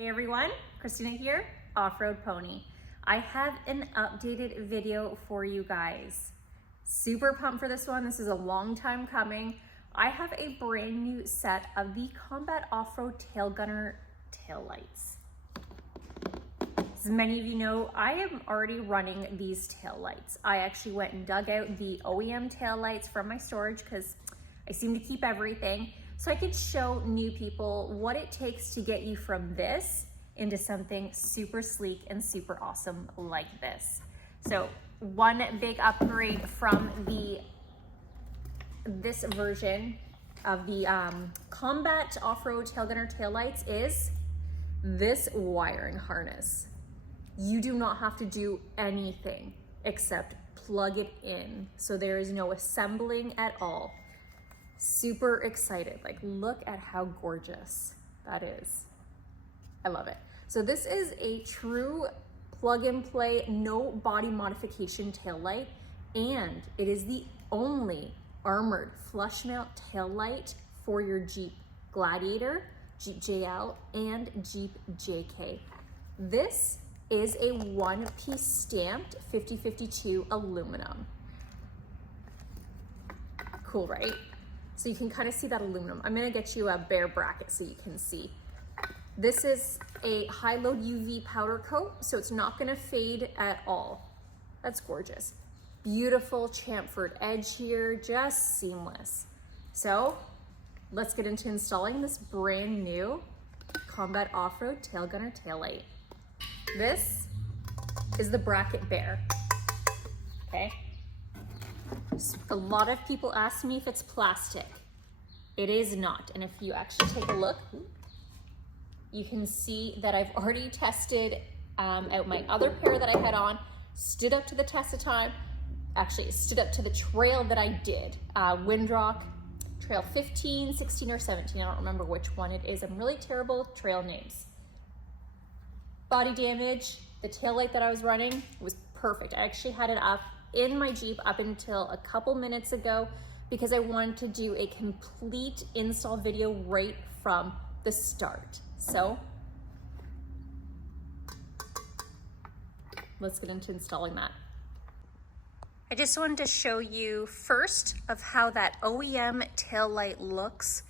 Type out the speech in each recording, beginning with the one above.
Hey everyone, Christina here, OffRoadPony. I have an updated video for you guys. Super pumped for this one. This is a long time coming. I have a brand new set of the Combat Off-Road Tail Gunner tail lights. As many of you know, I am already running these tail lights. I actually went and dug out the OEM tail lights from my storage because I seem to keep everything. So I could show new people what it takes to get you from this into something super sleek and super awesome like this. So one big upgrade from this version of the Combat Off-Road Tail Gunner tail lights is this wiring harness. You do not have to do anything except plug it in. So there is no assembling at all. Super excited. Like, look at how gorgeous that is. I love it. So this is a true plug and play, no body modification tail light, and it is the only armored flush mount tail light for your Jeep Gladiator, Jeep JL, and Jeep JK. This is a one-piece stamped 5052 aluminum. Cool, right? So you can kind of see that aluminum. I'm gonna get you a bare bracket so you can see. This is a high load UV powder coat, so it's not gonna fade at all. That's gorgeous. Beautiful chamfered edge here, just seamless. So let's get into installing this brand new Combat Off-Road Tail Gunner tail light. This is the bracket bare, okay? A lot of people ask me if it's plastic. It is not. And if you actually take a look, you can see that I've already tested out my other pair that I had on, stood up to the test of time. Actually, it stood up to the trail that I did. Windrock, trail 15, 16, or 17. I don't remember which one it is. I'm really terrible with trail names. Body damage, the tail light that I was running was perfect. I actually had it up in my Jeep up until a couple minutes ago because I wanted to do a complete install video right from the start. So let's get into installing that. I just wanted to show you first of how that OEM tail light looks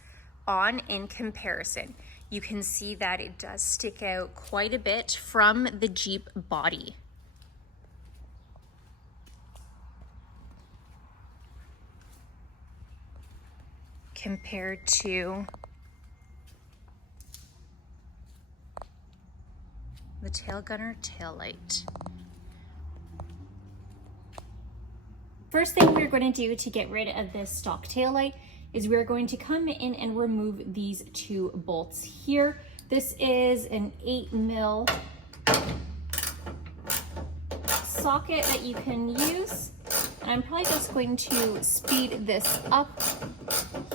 on in comparison. You can see that it does stick out quite a bit from the Jeep body. Compared to the Tail Gunner tail light. First thing we're going to do to get rid of this stock tail light is we're going to come in and remove these two bolts here. This is an 8mm socket that you can use. And I'm probably just going to speed this up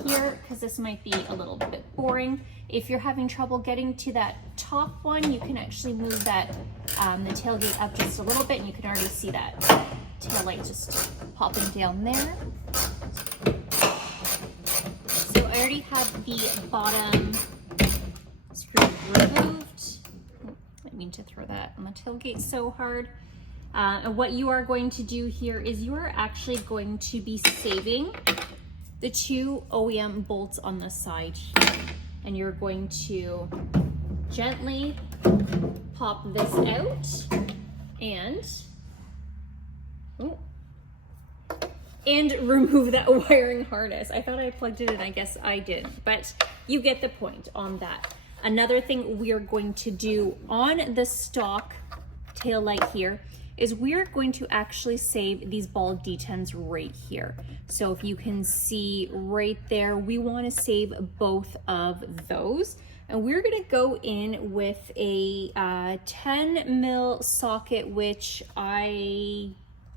here because this might be a little bit boring. If you're having trouble getting to that top one, you can actually move that the tailgate up just a little bit, and you can already see that tail light just popping down there. So I already have the bottom screw removed. I didn't mean to throw that on the tailgate so hard. And what you are going to do here is you are actually going to be saving the two OEM bolts on the side here. And you're going to gently pop this out and remove that wiring harness. I thought I plugged it in, I guess I didn't, but you get the point on that. Another thing we are going to do on the stock tail light here is we're going to actually save these ball detents right here. So if you can see right there, we want to save both of those. And we're gonna go in with a 10mm socket, which I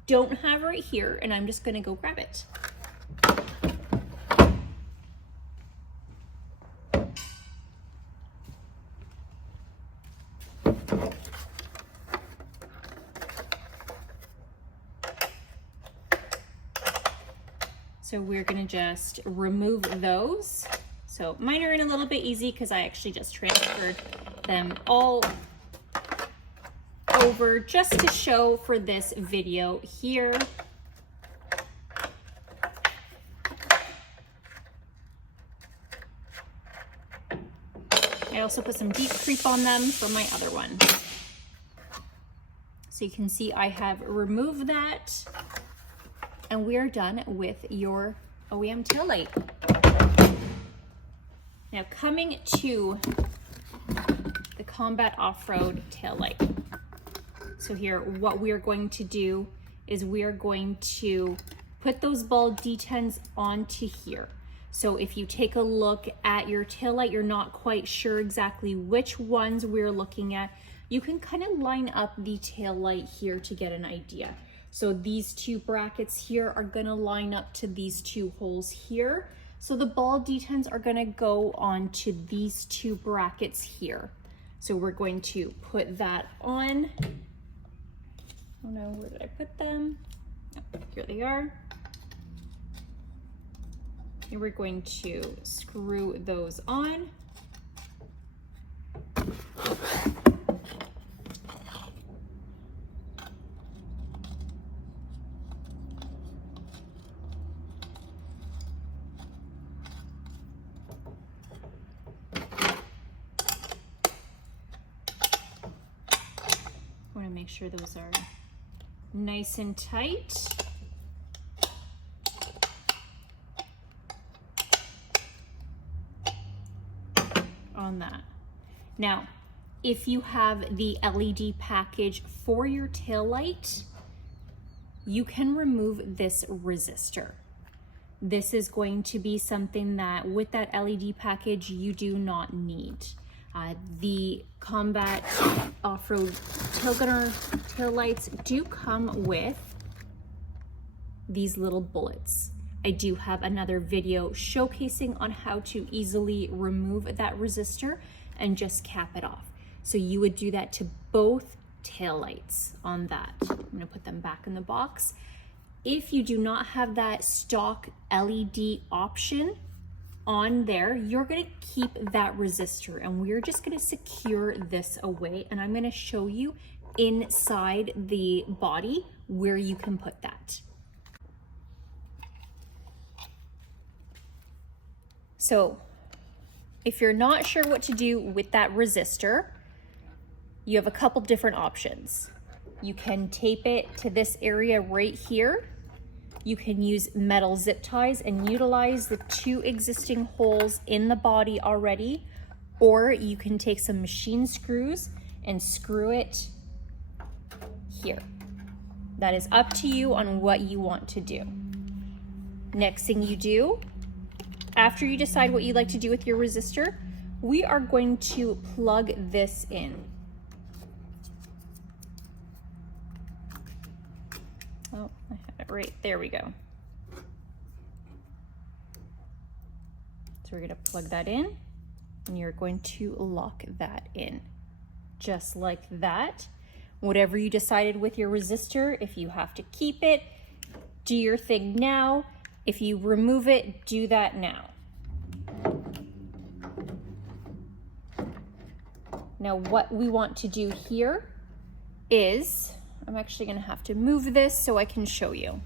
don't have right here, and I'm just gonna go grab it. So we're gonna just remove those. So mine are in a little bit easy because I actually just transferred them all over just to show for this video here. I also put some deep creep on them for my other one. So you can see I have removed that, and we are done with your OEM taillight. Now coming to the Combat Off-Road taillight. So here, what we are going to do is we are going to put those ball D10s onto here. So if you take a look at your taillight, you're not quite sure exactly which ones we're looking at, you can kind of line up the taillight here to get an idea. So these two brackets here are gonna line up to these two holes here. So the ball D10s are gonna go onto these two brackets here. So we're going to put that on. Oh no, where did I put them? Oh, here they are. And we're going to screw those on. I want to make sure those are nice and tight. On that. Now, if you have the LED package for your taillight, you can remove this resistor. This is going to be something that with that LED package you do not need. The Combat Off-Road Tail Gunner taillights do come with these little bullets. I do have another video showcasing on how to easily remove that resistor and just cap it off. So you would do that to both taillights on that. I'm gonna put them back in the box. If you do not have that stock LED option on there, you're gonna keep that resistor, and we're just gonna secure this away, and I'm gonna show you inside the body where you can put that. So if you're not sure what to do with that resistor, you have a couple different options. You can tape it to this area right here. You can use metal zip ties and utilize the two existing holes in the body already, or you can take some machine screws and screw it here. That is up to you on what you want to do. Next thing you do, after you decide what you'd like to do with your resistor, we are going to plug this in. Oh, I have it right, there we go. So we're gonna plug that in, and you're going to lock that in, just like that. Whatever you decided with your resistor, if you have to keep it, do your thing now. If you remove it, do that now. Now what we want to do here is, I'm actually gonna have to move this so I can show you.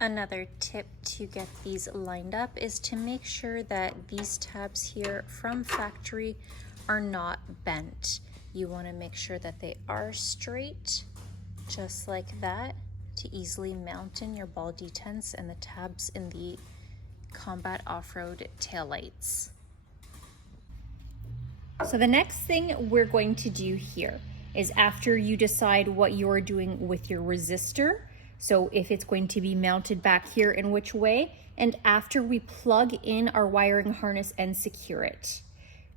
Another tip to get these lined up is to make sure that these tabs here from factory are not bent. You wanna make sure that they are straight, just like that, to easily mount in your ball D10s and the tabs in the Combat Off-Road taillights. So the next thing we're going to do here is, after you decide what you're doing with your resistor, so if it's going to be mounted back here in which way, and after we plug in our wiring harness and secure it,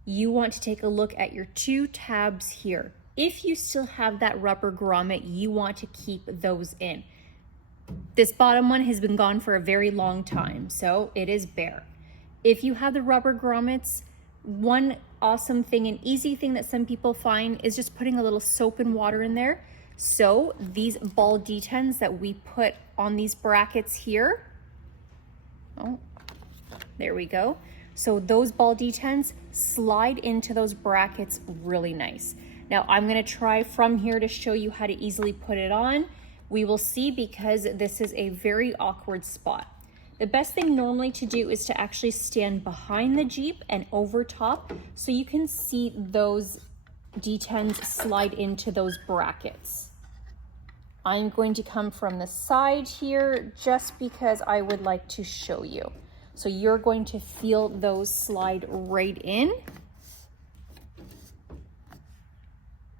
you want to take a look at your two tabs here. If you still have that rubber grommet, you want to keep those in. This bottom one has been gone for a very long time, so it is bare. If you have the rubber grommets, one awesome thing, an easy thing that some people find, is just putting a little soap and water in there. So these ball D10s that we put on these brackets here, oh, There we go. So those ball detents slide into those brackets really nice. Now I'm gonna try from here to show you how to easily put it on. We will see, because this is a very awkward spot. The best thing normally to do is to actually stand behind the Jeep and over top so you can see those detents slide into those brackets. I'm going to come from the side here just because I would like to show you. So you're going to feel those slide right in.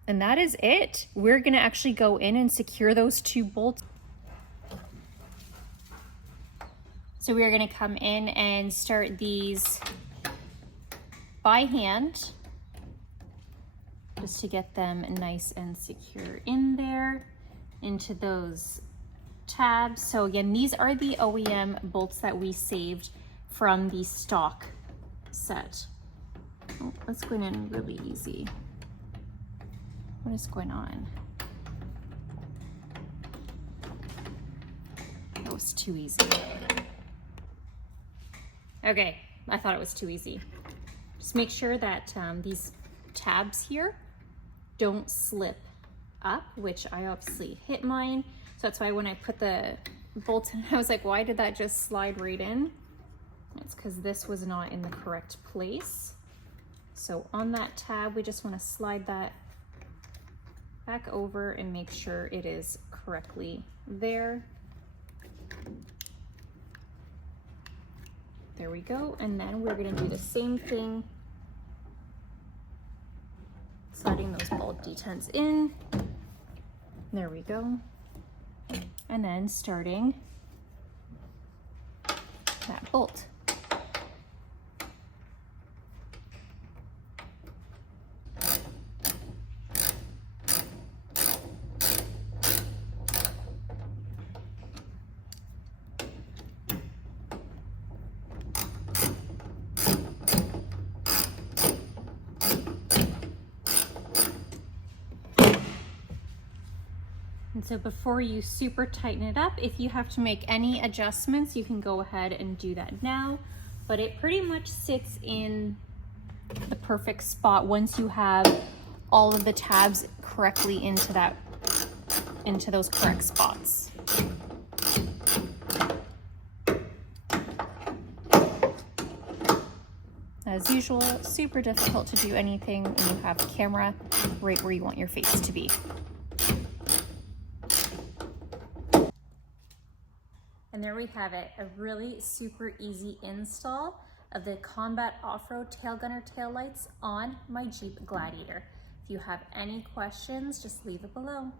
And that is it. We're gonna actually go in and secure those 2 bolts. So we're gonna come in and start these by hand, just to get them nice and secure in there, into those tabs. So again, these are the OEM bolts that we saved from the stock set. Oh, let's go in really easy. What is going on? That was too easy. Okay, I thought it was too easy. Just make sure that these tabs here don't slip up, which I obviously hit mine. So that's why when I put the bolts in, I was like, why did that just slide right in? It's because this was not in the correct place. So on that tab, we just want to slide that back over and make sure it is correctly there. There we go. And then we're going to do the same thing, sliding those ball detents in. There we go. And then starting that bolt. And so before you super tighten it up, if you have to make any adjustments, you can go ahead and do that now. But it pretty much sits in the perfect spot once you have all of the tabs correctly into those correct spots. As usual, super difficult to do anything when you have a camera right where you want your face to be. And there we have it, a really super easy install of the Combat Off-Road Tail Gunner taillights on my Jeep Gladiator. If you have any questions, just leave it below.